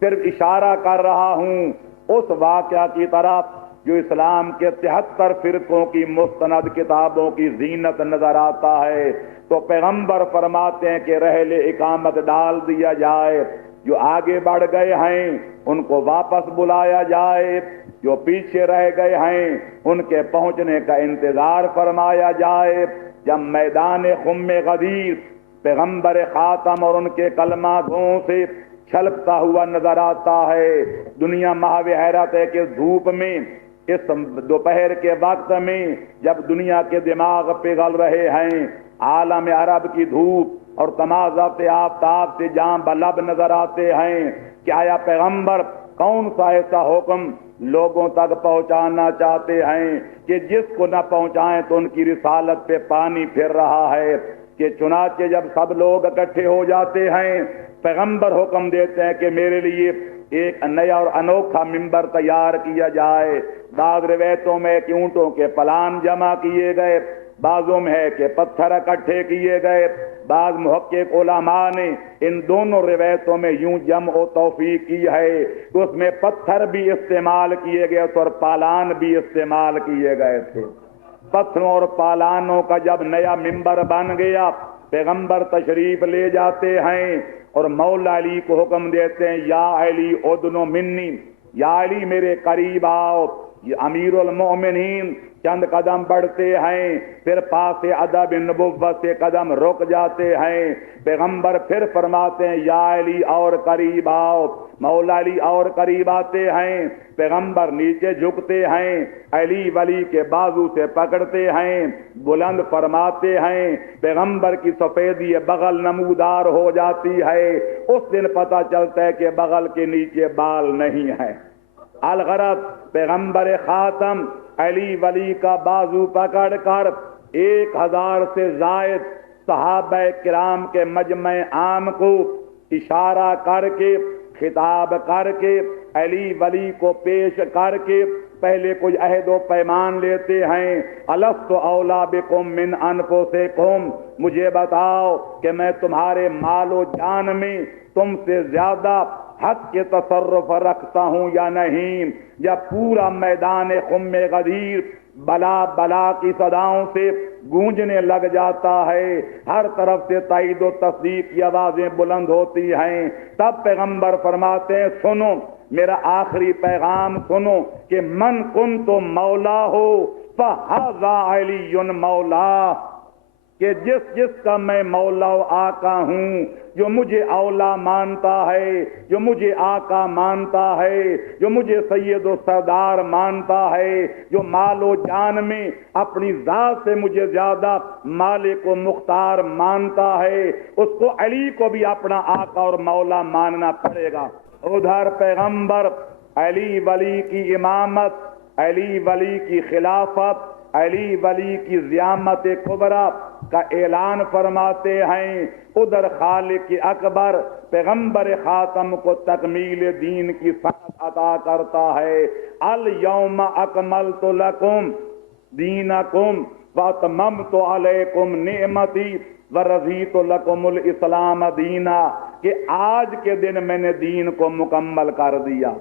صرف اشارہ کر رہا ہوں اس واقعہ کی طرف جو اسلام کے 73 فرقوں کی مستند کتابوں کی زینت نظر آتا ہے۔ تو پیغمبر فرماتے ہیں کہ رحل اقامت ڈال دیا جائے، جو آگے بڑھ گئے ہیں ان کو واپس بلایا جائے، جو پیچھے رہ گئے ہیں ان کے پہنچنے کا انتظار فرمایا جائے۔ جب میدان خم غدیر پیغمبر خاتم اور ان کے کلمہ گوں سے چھلکتا ہوا نظر آتا ہے، دنیا محو حیرت ہے کہ دھوپ میں اس دوپہر کے وقت میں جب دنیا کے دماغ پگھل رہے ہیں، عالم عرب کی دھوپ اور تمازت آفتاب سے جاں بلب نظر آتے ہیں کہ آیا پیغمبر کون سا ایسا حکم لوگوں تک پہنچانا چاہتے ہیں کہ جس کو نہ پہنچائیں تو ان کی رسالت پہ پانی پھر رہا ہے؟ کہ چنانچہ جب سب لوگ اکٹھے ہو جاتے ہیں، پیغمبر حکم دیتے ہیں کہ میرے لیے ایک نیا اور انوکھا ممبر تیار کیا جائے۔ بعض روایتوں میں کہ اونٹوں کے پلان جمع کیے گئے، بعضوں میں ہے کہ پتھر اکٹھے کیے گئے۔ بعض محقق علماء نے ان دونوں روایتوں میں یوں جمع و توفیق کی ہے کہ اس میں پتھر بھی استعمال کیے گئے تھے اور پالان بھی استعمال کیے گئے تھے۔ پتھروں اور پالانوں کا جب نیا ممبر بن گیا، پیغمبر تشریف لے جاتے ہیں اور مولا علی کو حکم دیتے ہیں، یا علی ادنو منی، یا علی میرے قریب آؤ۔ یہ امیر المؤمنین چند قدم بڑھتے ہیں، پھر پاس ادب نبوت سے قدم رک جاتے ہیں۔ پیغمبر پھر فرماتے ہیں، یا علی اور قریب آؤ۔ مولا علی اور قریب آتے ہیں، پیغمبر نیچے جھکتے ہیں، علی ولی کے بازو سے پکڑتے ہیں، بلند فرماتے ہیں، پیغمبر کی سفیدی بغل نمودار ہو جاتی ہے۔ اس دن پتہ چلتا ہے کہ بغل کے نیچے بال نہیں ہے۔ الغرض پیغمبر خاتم علی ولی کا بازو پکڑ کر 1000 سے زائد صحابہ کرام کے مجمع عام کو اشارہ کر کے، خطاب کر کے، علی ولی کو پیش کر کے پہلے کچھ عہد و پیمان لیتے ہیں۔ الست اولا بکم من انفسکم، مجھے بتاؤ کہ میں تمہارے مال و جان میں تم سے زیادہ حق کے تصرف رکھتا ہوں یا نہیں؟ جب پورا میدان خم غدیر بلا بلا کی صداؤں سے گونجنے لگ جاتا ہے، ہر طرف سے تائید و تصدیق کی آوازیں بلند ہوتی ہیں، تب پیغمبر فرماتے ہیں، سنو میرا آخری پیغام سنو کہ من کنت مولا ہو فہذا علی مولا، کہ جس کا میں مولا و آقا ہوں، جو مجھے اولا مانتا ہے، جو مجھے آقا مانتا ہے، جو مجھے سید و سردار مانتا ہے، جو مال و جان میں اپنی ذات سے مجھے زیادہ مالک و مختار مانتا ہے، اس کو علی کو بھی اپنا آقا اور مولا ماننا پڑے گا۔ ادھر پیغمبر علی ولی کی امامت، علی ولی کی خلافت، علی ولی کی زعامت کبریٰ کا اعلان فرماتے ہیں، ادھر خالق اکبر پیغمبر خاتم کو تکمیل دین کی سند عطا کرتا ہے۔ الیوم اکملت لکم دینکم واتممت علیکم نعمتی ورضیت لکم الاسلام دینا، کہ آج کے دن میں نے دین کو مکمل کر دیا،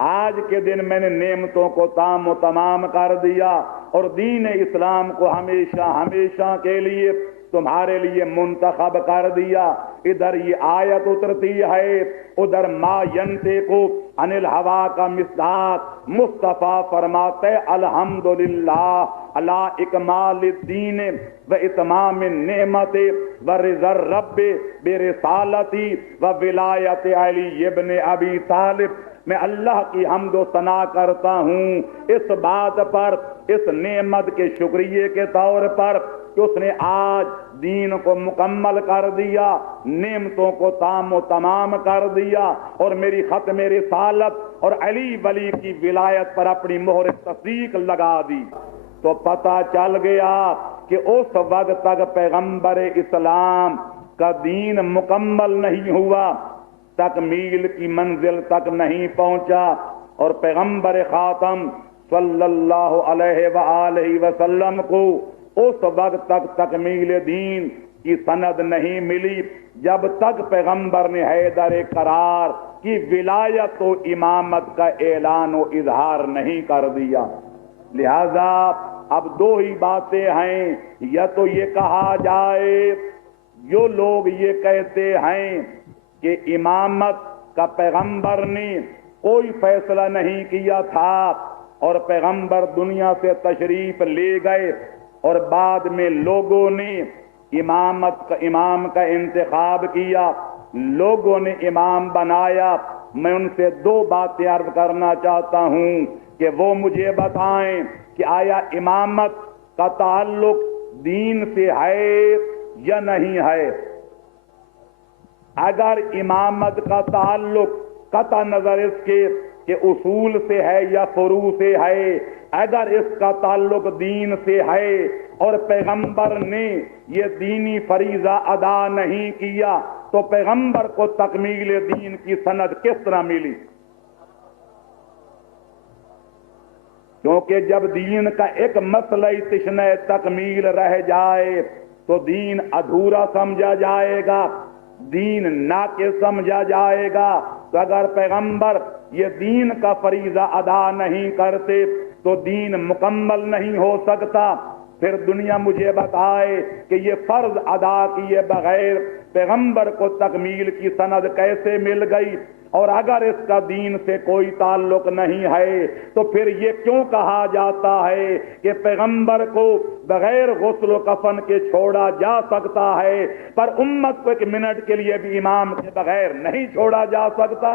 آج کے دن میں نے نعمتوں کو تام و تمام کر دیا اور دین اسلام کو ہمیشہ ہمیشہ کے لیے تمہارے لیے منتخب کر دیا۔ ادھر یہ آیت اترتی ہے، ادھر ما ینطق عن الہوا کا مصداق مصطفیٰ فرماتے الحمدللہ علی اکمال الدین و اتمام النعمت و رضا الرب برسالتی و ولایت علی ابن ابی طالب۔ میں اللہ کی حمد و ثنا کرتا ہوں اس بات پر، اس نعمت کے شکریہ کے طور پر کہ اس نے آج دین کو مکمل کر دیا، نعمتوں کو تام و تمام کر دیا اور میری ختم رسالت اور علی ولی کی ولایت پر اپنی مہر تصدیق لگا دی۔ تو پتہ چل گیا کہ اس وقت تک پیغمبر اسلام کا دین مکمل نہیں ہوا، تکمیل کی منزل تک نہیں پہنچا، اور پیغمبر خاتم صلی اللہ علیہ وآلہ وسلم کو اس وقت تک تکمیل دین کی سند نہیں ملی جب تک پیغمبر نے حیدر کرار کی ولایت و امامت کا اعلان و اظہار نہیں کر دیا۔ لہذا اب دو ہی باتیں ہیں، یا تو یہ کہا جائے جو لوگ یہ کہتے ہیں کہ امامت کا پیغمبر نے کوئی فیصلہ نہیں کیا تھا اور پیغمبر دنیا سے تشریف لے گئے اور بعد میں لوگوں نے امام کا انتخاب کیا، لوگوں نے امام بنایا۔ میں ان سے دو باتیں عرض کرنا چاہتا ہوں کہ وہ مجھے بتائیں کہ آیا امامت کا تعلق دین سے ہے یا نہیں ہے؟ اگر امامت کا تعلق قطع نظر اس کے کہ اصول سے ہے یا فروع سے ہے، اگر اس کا تعلق دین سے ہے اور پیغمبر نے یہ دینی فریضہ ادا نہیں کیا تو پیغمبر کو تکمیل دین کی سند کس طرح ملی؟ کیونکہ جب دین کا ایک مسئلہ تشنہ تکمیل رہ جائے تو دین ادھورا سمجھا جائے گا، دین ناقص سمجھا جائے گا۔ تو اگر پیغمبر یہ دین کا فریضہ ادا نہیں کرتے تو دین مکمل نہیں ہو سکتا۔ پھر دنیا مجھے بتائے کہ یہ فرض ادا کیے بغیر پیغمبر کو تکمیل کی سند کیسے مل گئی؟ اور اگر اس کا دین سے کوئی تعلق نہیں ہے تو پھر یہ کیوں کہا جاتا ہے کہ پیغمبر کو بغیر غسل و کفن کے چھوڑا جا سکتا ہے پر امت کو ایک منٹ کے لیے بھی امام کے بغیر نہیں چھوڑا جا سکتا؟